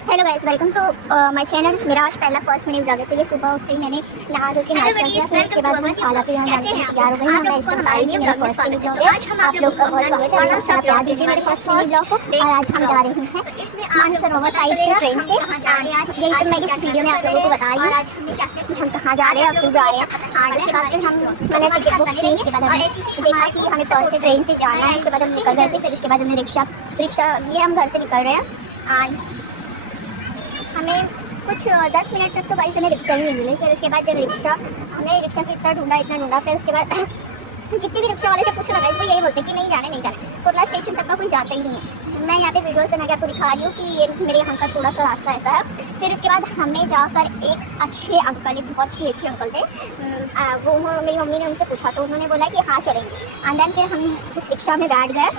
Hello guys, welcome to my channel. मेरा आज पहला फर्स्ट मिनी ब्लॉग है। तो ये सुबह उठते ही मैंने नहा धो के नाश्ता किया, फिर उसके बाद मैं खाना पिया, तैयार हो गई हूँ। मैं इसमें बता रही थी मेरा फर्स्ट मिनी ब्लॉग है। आप लोग का बहुत स्वागत है, बहुत सारा प्यार दीजिए मेरे फर्स्ट मिनी ब्लॉग को। और आज हम जा रहे हैं मानसरोवर साइड पे ट्रेन से। यही सब मैं इस वीडियो में आप लोगों को बता रही हूँ कि हम कहाँ जा रहे हैं और क्यों जा रहे हैं। और उसके बाद फिर मैंने टिकट बुक की। उसके बाद हमने देखा कि हमें कौन से ट्रेन से जाना है। उसके बाद हम निकल गए थे। फिर उसके बाद हमने रिक्शा ये हम घर से निकल रहे हैं। हमें कुछ 10 मिनट तक तो गाइस हमें रिक्शा ही नहीं मिली। फिर उसके बाद जब हमने रिक्शा की इतना ढूंढा। फिर उसके बाद जितने भी रिक्शा वाले से पूछो ना गाइस, वो यही बोलते हैं कि नहीं जाने कुर्ला स्टेशन तक का कोई जाता ही नहीं है। मैं यहाँ पे वीडियोस बना के आपको दिखा रही हूँ कि ये मेरे यहाँ का थोड़ा सा रास्ता ऐसा है। फिर उसके बाद हमने जाकर एक अच्छे अंकल, एक बहुत ही अच्छे अंकल थे, वो मेरी मम्मी ने उनसे पूछा तो उन्होंने बोला कि हाँ चलेंगे। एंड देन फिर हम उस रिक्शा में बैठ गए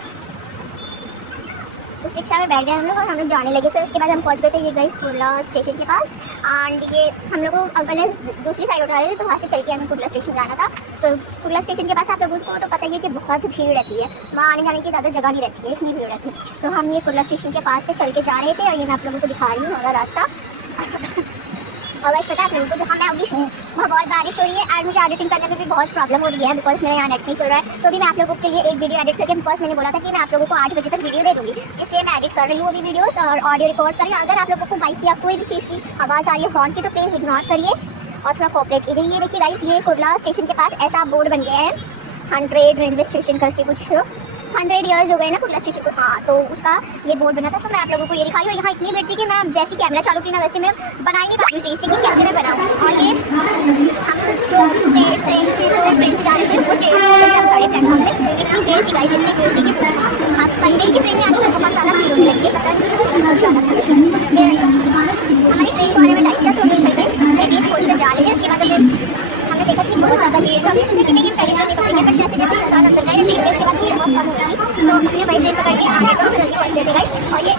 हम लोग और हम लोग जाने लगे। फिर उसके बाद हम पहुंच गए थे ये गई कुर्ला स्टेशन के पास। एंड ये हम लोग को अंकल ने दूसरी साइड उठा रहे थे, तो वहाँ से चल के हमें कुर्ला स्टेशन जाना था। सो कुर्ला स्टेशन के पास आप लोगों को तो पता ही है कि बहुत भीड़ रहती है, वहाँ आने जाने की ज़्यादा जगह नहीं रहती है, इतनी भीड़ रहती है। तो हम ये कुर्ला स्टेशन के पास से चल के जा रहे थे और ये मैं आप लोगों को दिखा रही हूँ हमारा रास्ता। और वैसे पता है आप लोगों को जहाँ मैं अभी हूँ वहाँ बहुत बारिश हो रही है एंड मुझे एडिटिंग करने में भी बहुत प्रॉब्लम हो रही है, बिकॉज मेरे यहाँ नेट नहीं चल रहा है। तो अभी मैं आप लोगों के लिए एक वीडियो एडिट करके, बिकॉज मैंने बोला था कि मैं आप लोगों को 8 बजे तक वीडियो दे दूँगी, इसलिए मैं एडिट कर रही हूँ अभी वीडियोस और ऑडियो रिकॉर्ड करिए। अगर आप लोगों को बाइक या कोई भी चीज़ की आवाज़ आ रही है हॉर्न की, तो प्लीज़ इग्नोर करिए और थोड़ा कोऑपरेट कीजिए। ये देखिए गाइस, ये कुर्ला स्टेशन के पास ऐसा बोर्ड बन गया है 100 रेलवे स्टेशन करके, कुछ 100 ईयर्स हो गए ना कुर्ला स्टेशन को। हाँ, तो उसका ये बोर्ड बना था। तो मैं आप लोगों को ये दिखाई हूँ। यहाँ इतनी भीड़ थी कि मैं जैसे कैमरा चालू की ना वैसे मैं बना ही नहीं पा रही हूँ इसी कि कैसे मैं बनाऊँ। और ये हम जो ट्रेन से जा रहे थे वो स्टेशन से हम खड़े प्लेटफॉर्म पे, इतनी भीड़ थी गाइस, इतनी भीड़ थी कि पहले की ट्रेन में आजकल बहुत ज़्यादा भीड़ होने लगी है, पता नहीं बहुत ज़्यादा। फिर हमारी ट्रेन को आने में टाइम था तो हम चल गए लेडीज़ क्वेश्चन जा रहे थे। उसके बाद हमने देखा कि बहुत ज़्यादा भीड़, तो हमने सोचा कि नहीं पहले हम निकलेंगे, बट जैसे जैसे इंसान अंदर गए ट्रेन के, उसके बाद भीड़ बहुत कम हो गई। तो हमने वही ट्रेन पकड़ के आगे तो जल्दी पहुँच गए थे गाइस। और ये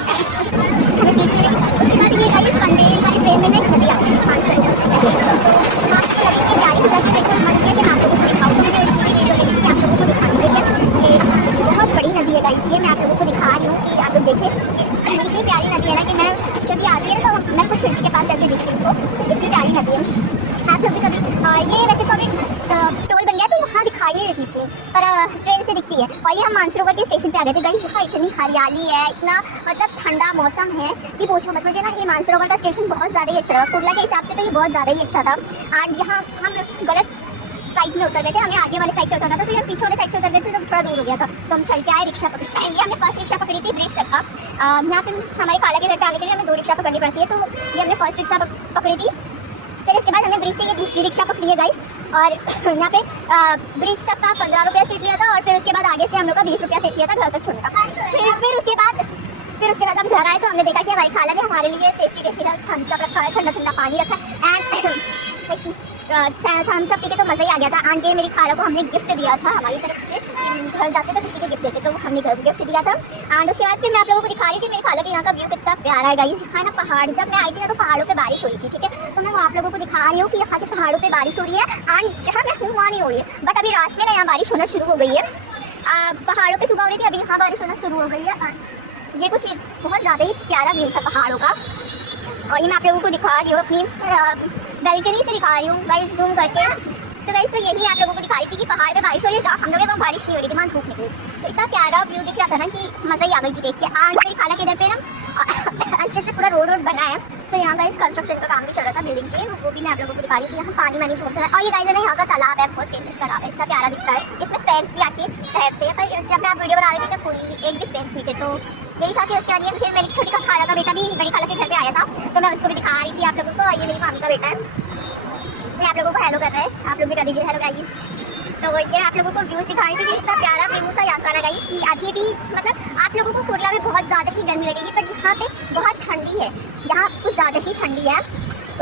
हमें सीट मिली। उसके बाद ये गाइस पनवेल वाली ट्रेन में मैं नदिया 500 गाड़ी गुजर के देखो मन किया कि आप लोगों को दिखाऊँ। तो मैंने इसकी वीडियो लेके कि आप लोगों को दिखाऊँ। देखिए ये बहुत बड़ी नदी है गाइस, ये मैं आप लोगों को दिखा रही हूँ कि आप लोग देखें इतनी प्यारी नदी है ना कि मैं जब ये आती है ना तो मैं खुद खिड़की के पास चल के देखती हूँ इसको, इतनी प्यारी नदी है। आप लोग भी कभी ये वैसे तो अभी टोल बन गया तो वहाँ दिखाई नहीं देती इतनी, पर ट्रेन से दिखती है। और ये हम मानसरोवर के स्टेशन पे आ गए थे गाइस। यहाँ इतनी हरियाली है, इतना मतलब ठंडा मौसम है कि पूछो मत। मुझे ना ये मानसरोवर का स्टेशन बहुत ज़्यादा ही अच्छा लगा, कुर्ला के हिसाब से तो ये बहुत ज़्यादा ही अच्छा था। एंड यहाँ हम गलत साइड में उतर गए थे, हमें आगे वाले साइड से उतरना था, तो हम पीछे वाले साइड से उतर गए थे तो थोड़ा दूर हो गया था। तो हम चल के आए, रिक्शा पकड़ी। ये हमने फर्स्ट रिक्शा पकड़ी थी ब्रिज तक का। यहाँ पे हमारी खाला के घर पे आने के लिए हमें 2 रिक्शा पकड़नी पड़ती है, तो ये हमने फर्स्ट रिक्शा पकड़ी थी। फिर इसके बाद हमने ब्रिज से ये दूसरी रिक्शा पकड़ी है गाइस। और यहाँ पे ब्रिज तक का 15 रुपया सीट लिया था और फिर उसके बाद आगे से हम लोग का 20 रुपया सीट लिया था घर तक छोड़ने का। फिर उसके बाद हम घर आए तो हमने देखा कि हमारी खाला ने हमारे लिए टेस्टी थम्स अप रखा है, ठंडा ठंडा पानी रखा है एंड थम्स अप पी के तो मज़ा ही आ गया था। एंड ये मेरी खाला को हमने गिफ्ट दिया था हमारी तरफ से, घर जाते तो किसी को गिफ्ट देते, तो हमने घर को गिफ्ट दिया था। एंड उसके बाद फिर मैं आप लोगों को दिखा रही थी मेरी खाला के यहाँ का व्यू कितना प्यारा है गाइस। यहाँ ना पहाड़, जब मैं आई थी ना तो पहाड़ों पे बारिश हो रही थी, ठीक है। तो मैं आप लोगों को दिखा रही हूँ कि यहाँ के पहाड़ों पे बारिश हो रही है एंड जहाँ मैं हूँ वहाँ नहीं हो रही है, बट अभी रात में ना यहाँ बारिश होना शुरू हो गई है। पहाड़ों पर सुबह हो रही थी, अभी यहाँ बारिश होना शुरू हो गई है। ये कुछ बहुत ज़्यादा ही प्यारा व्यू था पहाड़ों का। और ये मैं आप लोगों को दिखा रही हूँ अपनी बैल्कनी से दिखा रही हूँ गाइस, जूम करके। सो गाइस, तो यही मैं आप लोगों को दिखा रही थी कि पहाड़ पे बारिश हो रही है, जहाँ हम लोग वहाँ बारिश नहीं हो रही थी, वहाँ धूप निकली। तो इतना प्यारा व्यू दिख रहा था ना कि मज़ा ही आ गई थी देख के। आज मेरी खाला के इधर पे ना अच्छे से पूरा रोड बना है। सो यहाँ गाइस कंस्ट्रक्शन का काम भी चल रहा था बिल्डिंग पे, वो भी मैं आप लोगों को दिखा रही थी। यहाँ पानी वानी बहुत है। और ये गाइस है ना यहाँ का तालाब है, बहुत फेमस तालाब है, इतना प्यारा दिखता है। इसमें स्पेंस भी आके रहते हैं, पर जब मैं आप वीडियो बना रही थी तब कोई एक भी स्पेंस नहीं थे। तो यही था कि उसके बाद ये फिर मेरी छोटी खाला का बेटा भी बड़ी खाला के घर पे आया था, तो मैं उसको भी दिखा रही थी आप लोगों को। ये मेरी मामी का बेटा है, मैं आप लोगों को हेलो कर रहे हैं, आप लोग भी कर दीजिए हेलो गाइस। तो ये आप लोगों को व्यूज़ दिखा रही थी कि इतना प्यारा व्यू था यहाँ का ना गाइस कि अभी भी मतलब आप लोगों को कुर्ला में बहुत ज़्यादा ही गर्मी लगेगी, पर यहाँ पे बहुत ठंडी है, यहाँ कुछ ज़्यादा ही ठंडी है।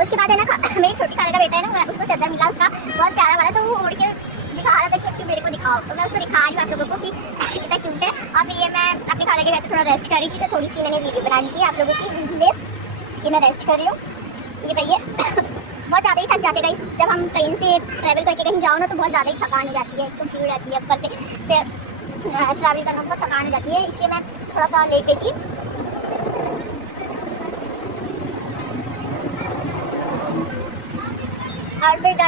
उसके बाद है ना मेरी छोटी खाला का बेटा है ना, उसको चादर मिला उसका बहुत प्यारा वाला, तो वो उड़ के दिखा रहा था कि मेरे को दिखाओ। तो मैं उसको दिखा रही हूँ आप लोगों को कि कितना क्यूट है। और फिर ये मैं अपनी खाला के घर पर थोड़ा रेस्ट कर रही थी, तो थोड़ी सी मैंने वीडियो बना ली थी आप लोगों की लिए कि मैं रेस्ट कर रही हूँ। ये भैया बहुत ज़्यादा ही थक जाते गाइस, जब हम ट्रेन से ट्रैवल करके कहीं जाओ ना तो बहुत ज़्यादा ही थकान हो जाती है, तो भीड़ रहती है ऊपर से, फिर ट्रैवल करना बहुत थकान हो जाती है, इसलिए मैं थोड़ा सा लेट गई थी।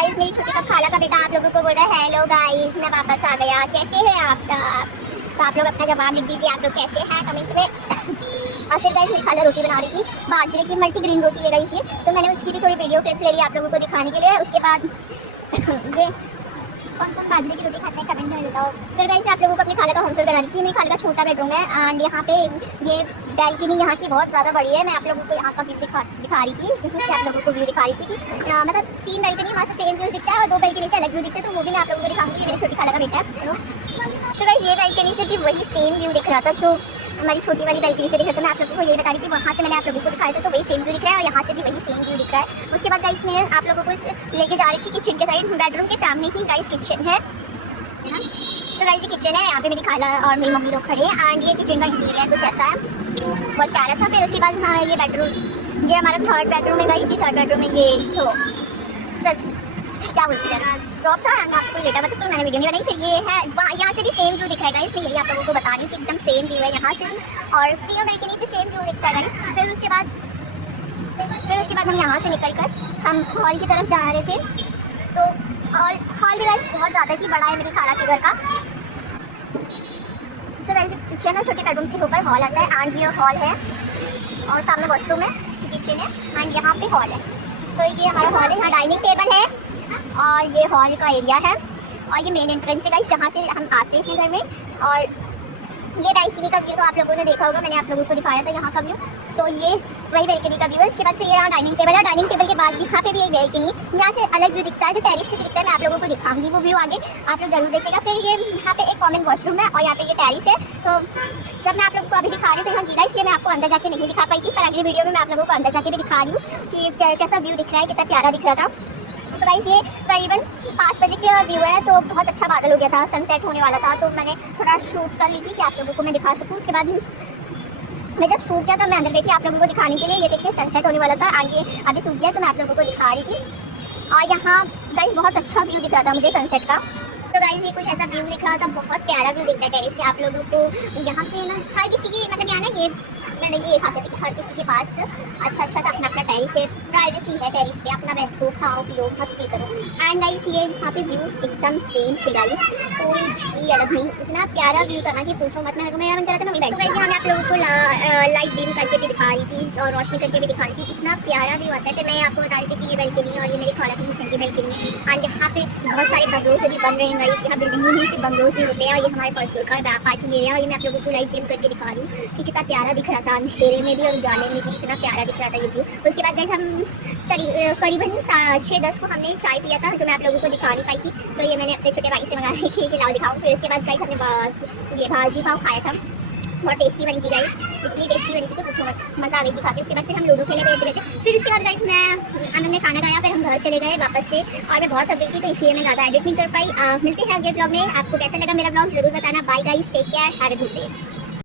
गाइस मेरी छोटी का खाला का बेटा आप लोगों को बोल रहा है हेलो गाइस मैं वापस आ गया, कैसे हैं आप सब। तो आप लोग अपना जवाब लिख दीजिए, आप लोग कैसे हैं कमेंट में। और फिर गाइस मेरी खाला रोटी बना रही थी, बाजरे की मल्टी ग्रीन रोटी है गाइस ये, तो मैंने उसकी भी थोड़ी वीडियो क्लिप ले ली आप लोगों को दिखाने के लिए। उसके बाद ये कौन कौन बाजरे की रोटी खाते हैं कमेंट में बताओ। फिर गाइस मैं आप लोगों को अपनी खाला का होम टूर करानी थी। मेरी खाला का छोटा बेडरूम है एंड यहाँ पे ये बैल्कनी यहाँ की बहुत ज़्यादा बड़ी है। मैं आप लोगों को यहाँ का व्यू दिखा रही थी, जिससे आप लोगों को व्यू दिखा रही थी कि मतलब 3 बैल्कनी वहाँ से सेम व्यू दिखता है और 2 बैल्कनी से अलग व्यू दिखता है, तो वो भी मैं आप लोगों को दिखाऊंगी। मेरी छोटी खाला का बेटा है। सो गाइस ये बैल्कनी से भी वही सेम व्यू दिख रहा था जो हमारी छोटी वाली बैल्कनी से दिख रहा था। मैं आप लोगों को ये बता रही थी, वहाँ से मैंने आप लोगों को दिखाया था तो वही सेम व्यू दिख रहा है और यहाँ से भी वही सेम व्यू दिख रहा है। उसके बाद गाइस मैं आप लोगों को लेके जा रही थी किचन के साइड। बेडरूम के सामने ही गाइस किचन है। सो गाइस ये किचन है, यहाँ पे मेरी खाला और मेरी मम्मी लोग खड़े हैं एंड ये किचन का इंटीरियर कुछ ऐसा है, बहुत प्यारा सा। फिर उसके बाद हाँ ये बेडरूम, ये हमारा 3rd बेडरूम है गाइस। ये 3rd बेडरूम में ये तो सच क्या बोलते हैं ड्रॉप था एंड आपको लेटा मतलब तो मैंने वीडियो नहीं बनाई। फिर ये है यहाँ से भी सेम व्यू दिख रहा है गाइस, मैं यही आप लोगों को बता रही हूँ कि एकदम सेम व्यू है यहाँ से भी और तीनों बैल्कनी से सेम व्यू दिखता है गाइस। फिर उसके बाद हम यहाँ से निकल कर हम हॉल की तरफ जा रहे थे, तो हॉल भी गाइस बहुत ज़्यादा ही बड़ा है मेरी खाला के घर का। सो गाइस किचन और छोटे बेडरूम से होकर हॉल आता है एंड ये हॉल है और सामने वॉशरूम है, किचन है एंड यहाँ पे हॉल है। तो ये हमारा हॉल है, यहाँ डाइनिंग टेबल है और ये हॉल का एरिया है और ये मेन एंट्रेंस है गाइस जहाँ से हम आते हैं घर में। और ये बैल्कनी का व्यू तो आप लोगों ने देखा होगा, मैंने आप लोगों को दिखाया था यहाँ का व्यू, तो ये वही बैल्कनी का व्यू है। इसके बाद फिर यहाँ डाइनिंग टेबल है, डाइनिंग टेबल के बाद यहाँ पे भी एक बैल्कनी, यहाँ से अलग व्यू दिखता है जो टेरिस से दिखता है। मैं आप लोगों को दिखाऊंगी वो व्यू आगे, आप लोग जरूर देखिएगा। फिर ये यहाँ पे एक कॉमन वॉशरूम है और यहाँ पे ये टेरिस है। तो जब मैं आप लोगों को अभी दिखा रही हूँ तो यहाँ गीला, इसलिए मैं आपको अंदर जाके नहीं दिखा पाई थी, पर अगली वीडियो में मैं आप लोगों को अंदर जाके भी दिखा रही हूँ कि कैसा व्यू दिख रहा है, कितना प्यारा दिख रहा था। तो गाइस ये करीबन 5 बजे का व्यू है, तो बहुत अच्छा बादल हो गया था, सनसेट होने वाला था, तो मैंने थोड़ा शूट कर ली थी कि आप लोगों को मैं दिखा सकूँ। उसके बाद मैं जब सूख गया तो मैं अंदर गई थी आप लोगों को दिखाने के लिए। ये देखिए सनसेट होने वाला था एंड ये अभी सूख गया तो मैं आप लोगों को दिखा रही थी। और यहाँ गाइस बहुत अच्छा व्यू दिख रहा था मुझे सनसेट का। तो गाइस ये कुछ ऐसा व्यू दिख रहा था, बहुत प्यारा व्यू दिखता है टेरिस से। आप लोगों को यहाँ से ना हर किसी की मतलब यहाँ ना ये मैंने ये खाते थे कि हर किसी के पास अच्छा सा अपना अपना टेरिस है, प्राइवेसी है टेरिस पे, अपना बैठो खाओ पियो मस्ती करो। एंड गाइस ये यहाँ पे व्यूज़ एकदम सेम थे गाइस, कोई भी अलग नहीं, इतना प्यारा व्यू था ना कि पूछो मत। मेरा मन कर रहा था मैं बैठ। तो गाइस यहाँ मैं आप लोगों को लाइट डिम करके भी दिखा रही थी और रोशनी करके भी दिखा रही थी, इतना प्यारा व्यू आता है। फिर मैं आपको बता रही थी कि ये बैल्कनी और ये मेरी खाला की किचन की बैल्कनी एंड यहाँ पे बहुत सारे बंगलोज भी बन रहे हैं गाइस। यहाँ बिल्डिंग में सिर्फ बंगलोज भी होते हैं और ये हमारे फर्स्ट फ्लोर का पार्किंग एरिया। और ये मैं आप लोगों को लाइट डिम करके दिखा रही हूँ कि कितना प्यारा दिख रहा था, अंधेरे में भी और उजाले में भी इतना प्यारा दिख रहा था ये व्यू। उसके बाद गाइस हम करीबन 6:10 को हमने चाय पिया था जो मैं आप लोगों को दिखा नहीं पाई थी, तो ये मैंने अपने छोटे भाई से मंगाई थी कि लाओ दिखाऊं। फिर उसके बाद गाइस हमने बस ये भाजी पाव खाया था, बहुत टेस्टी बनी थी गाइस, इतनी टेस्टी बनी थी कि पूछो मत, मज़ा आ गई थी खा के। उसके बाद फिर हम लूडो खेले बैठ गए थे। फिर उसके बाद गाइस आनंद ने खाना खाया, फिर हम घर चले गए वापस से और मैं बहुत थक गई थी तो इसलिए मैं ज़्यादा एडिट नहीं कर पाई। मिलते हैं अगले ब्लॉग में। आपको कैसा लगा मेरा ब्लॉग जरूर बताना। Bye guys, take care, have a good day.